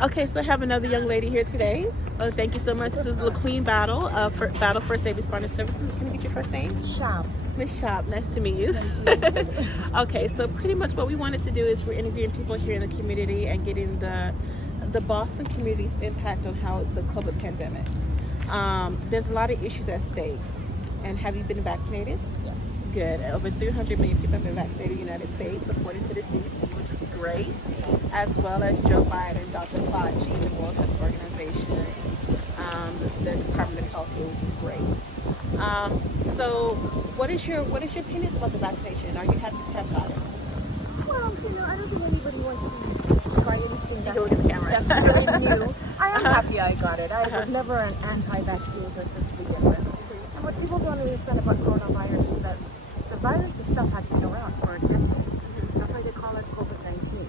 Okay, so I have another young lady here today. Thank you so much. This is LaQueen Battle, for Battle First Aid Responder Services. Can I get your first name? Shop. Miss Shop, nice to meet you. Okay, so pretty much what we wanted to do is we're interviewing people here in the community and getting the Boston community's impact on how the COVID pandemic. There's a lot of issues at stake. And have you been vaccinated? Yes. Good. Over 300 million people have been vaccinated in the United States, according to the CDC, which is great, as well as Joe Biden, Dr. Fauci, the World Health Organization, the Department of Health, which is great. So, what is your opinions about the vaccination? Are you happy to have got it? Well, I don't think anybody wants to try anything that's very new. I am happy I got it. I was never an anti-vaccine person to begin with. And what people don't understand about coronavirus is that the virus itself has been around for a decade. That's why they call it COVID-19.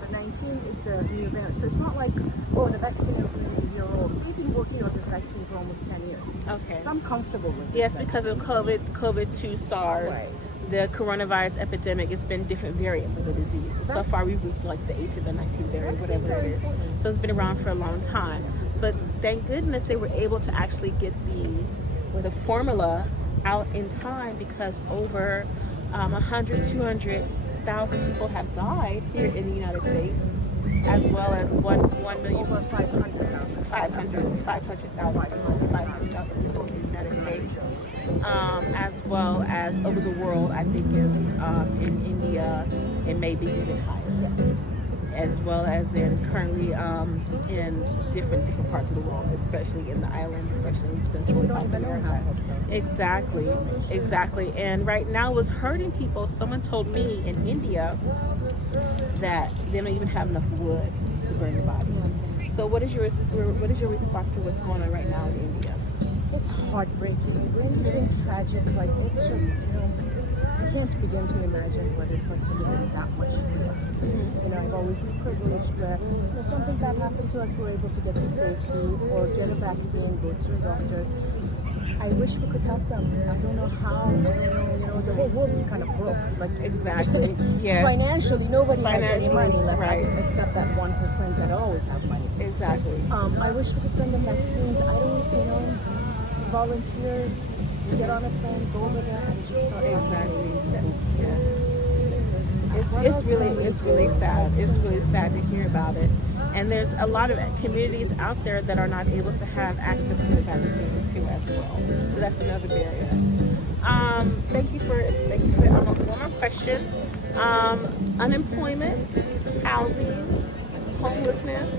The 19 is the new variant. So it's not like, oh, the vaccine is a year old. They've been working on this vaccine for almost 10 years. Okay. So I'm comfortable with this. Yes, because of COVID-2 SARS. Right. The coronavirus epidemic, it's been different variants of the disease. So far, we've reached like the 18th or 19th variant, whatever it is. So it's been around for a long time. But thank goodness they were able to actually get the formula out in time, because over 200,000 people have died here in the United States, as well as 1 million. Over 500,000. 500,000 people in the United States, as well as over the world. I think is in India, it may be even higher, as well as currently in different parts of the world, especially in the islands, especially in Central and South America. Exactly. And right now, what's hurting people, someone told me in India that they don't even have enough wood to burn their bodies. So what is your response to what's going on right now in India? It's heartbreaking, really tragic. Like, it's just, I can't begin to imagine what it's like to live in that much fear. I've always been privileged where something bad happened to us, we're able to get to safety or get a vaccine, go to the doctors. I wish we could help them. I don't know how. I don't know. The whole world is kind of broke. Like, exactly. Yes. Financially, nobody has any money left, right, except that 1% that always have money. Exactly. I wish we could send them vaccines. I don't, volunteers to get on a plane, go over there, and just start vaccinating. Yes. It's really sad. It's really sad to hear about it. And there's a lot of communities out there that are not able to have access to the vaccine too, as well. So that's another barrier. Thank you for one more question. Unemployment, housing, homelessness,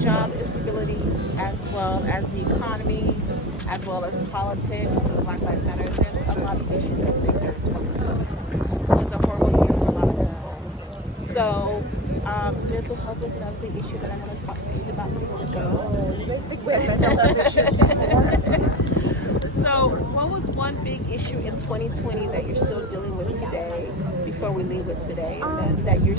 job instability, as well as the economy, as well as politics, Black Lives Matter. There's a lot of issues at stake there in 2020. It's a horrible year for a lot of people. So, mental health is another big issue that I want to talk to you about before we go. You guys think we had mental health issues before? So, what was one big issue in 2020 that you're still dealing with today, before we leave with today, that you're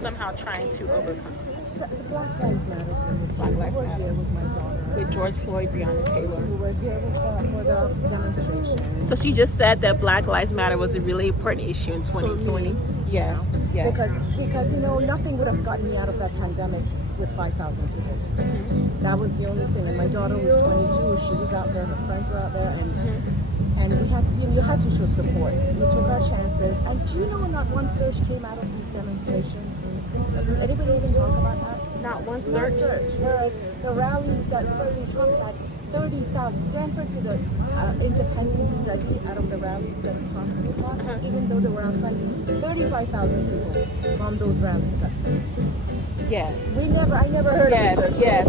somehow trying to overcome? The Black Lives Matter. Black Lives we were Matter. here with my daughter. With George Floyd, Breonna Taylor. We were here for the demonstration. So she just said that Black Lives Matter was a really important issue in 2020. Yes. Because nothing would have gotten me out of that pandemic with 5,000 people. That was the only thing. And my daughter was 22. She was out there. Her friends were out there, and we had you had to show support. We took our chances. And do you know not one surge came out of these demonstrations? Did anybody even talk about that? Not one surge. Whereas the rallies that President Trump had, 30,000. Stanford did an independent study out of the rallies that Trump had, even though they were outside. 35,000 people from those rallies got sick. Yes. I never heard of this. Yes.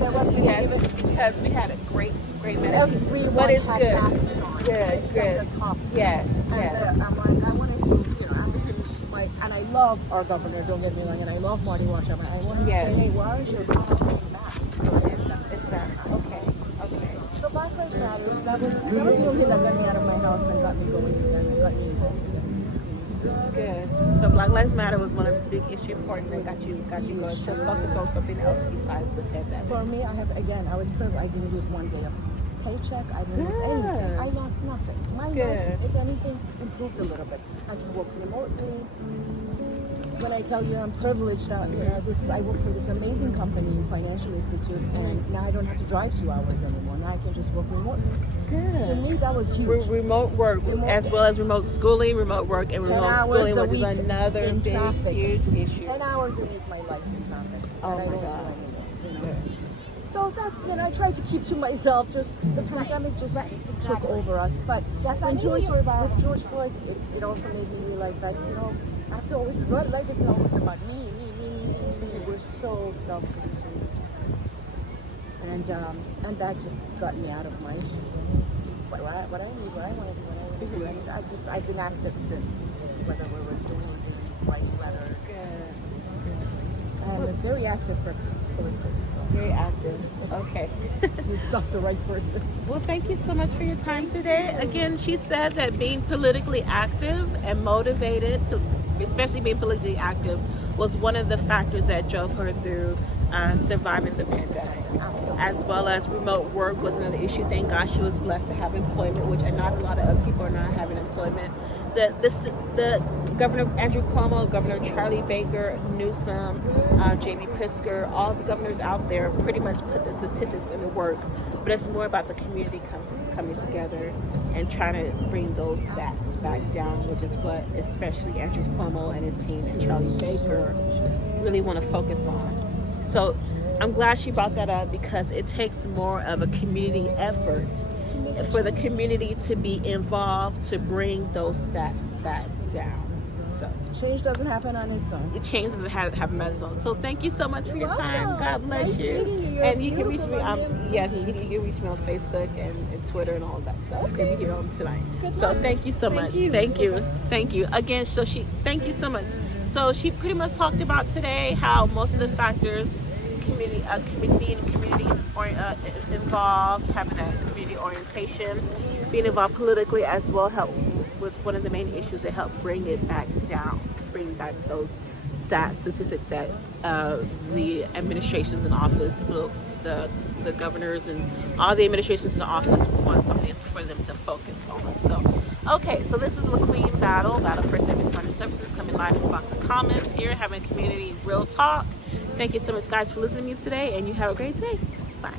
Because we had a great medical. Everyone it's had good. masks on. Good. The cops. Yes. And I'm like, I wanted to, ask him, and I love our governor, don't get me wrong, and I love Marty Washer, but I wanted to say, hey, why aren't your cops wearing masks? Exactly. Okay. So Black Lives Matter, that was the only thing that got me out of my house and got me going again and got me involved again. Good. So Black Lives Matter was one of the big issue important that got you going to focus on something else besides the pandemic. For me, I was privileged. I didn't lose one day of paycheck. I didn't lose anything. I lost nothing. My life, if anything, improved a little bit. I can work remotely. when I tell you I'm privileged that I work for this amazing company, Financial Institute, and now I don't have to drive 2 hours anymore. Now I can just work remotely. Good. To me, that was huge. Remote work, as well as remote schooling, remote work, and 10 remote hours schooling, a which is week another in big, traffic. huge issue. 10 hours a week, my life in traffic. Oh that I my don't God. do anymore. So that's, I try to keep to myself. Just the pandemic just took over us. But when with George Floyd, it also made me realize that, I have to always, life isn't always about me. We're so self-consumed. And that just got me out of my, what I need, what I want to do. And I've been active since, whether it was doing the writing letters. I'm a very active person politically. So. Very active. Okay. You've got the right person. Well, thank you so much for your time today. Again, she said that being politically active and motivated, especially being politically active, was one of the factors that drove her through surviving the pandemic. Absolutely. As well as remote work was another issue. Thank God she was blessed to have employment, which not a lot of other people are not having employment. The Governor Andrew Cuomo, Governor Charlie Baker, Newsom, J.B. Pritzker, all the governors out there pretty much put the statistics into work. But it's more about the community coming together and trying to bring those stats back down, which is what especially Andrew Cuomo and his team and Charlie Baker really want to focus on. So I'm glad she brought that up, because it takes more of a community effort for the community to be involved to bring those stats back down. So change doesn't happen on its own. It change doesn't happen on its own. So thank you so much for your time. God bless nice you. Meeting you. And you can reach me you can reach me on Facebook and Twitter and all of that stuff. Okay. Maybe here on tonight. So thank you so much. Thank you. Again, thank you so much. So she pretty much talked about today how most of the factors, community involved, having that community orientation, being involved politically as well, was one of the main issues that helped bring it back down, bring back those statistics that the administrations in office, the governors and all the administrations in office want something for them to focus on. So, okay, so this is the Queen Battle First Aid Responder Services, coming live from Boston Commons here, having community real talk. Thank you so much, guys, for listening to me today, and you have a great day. Bye.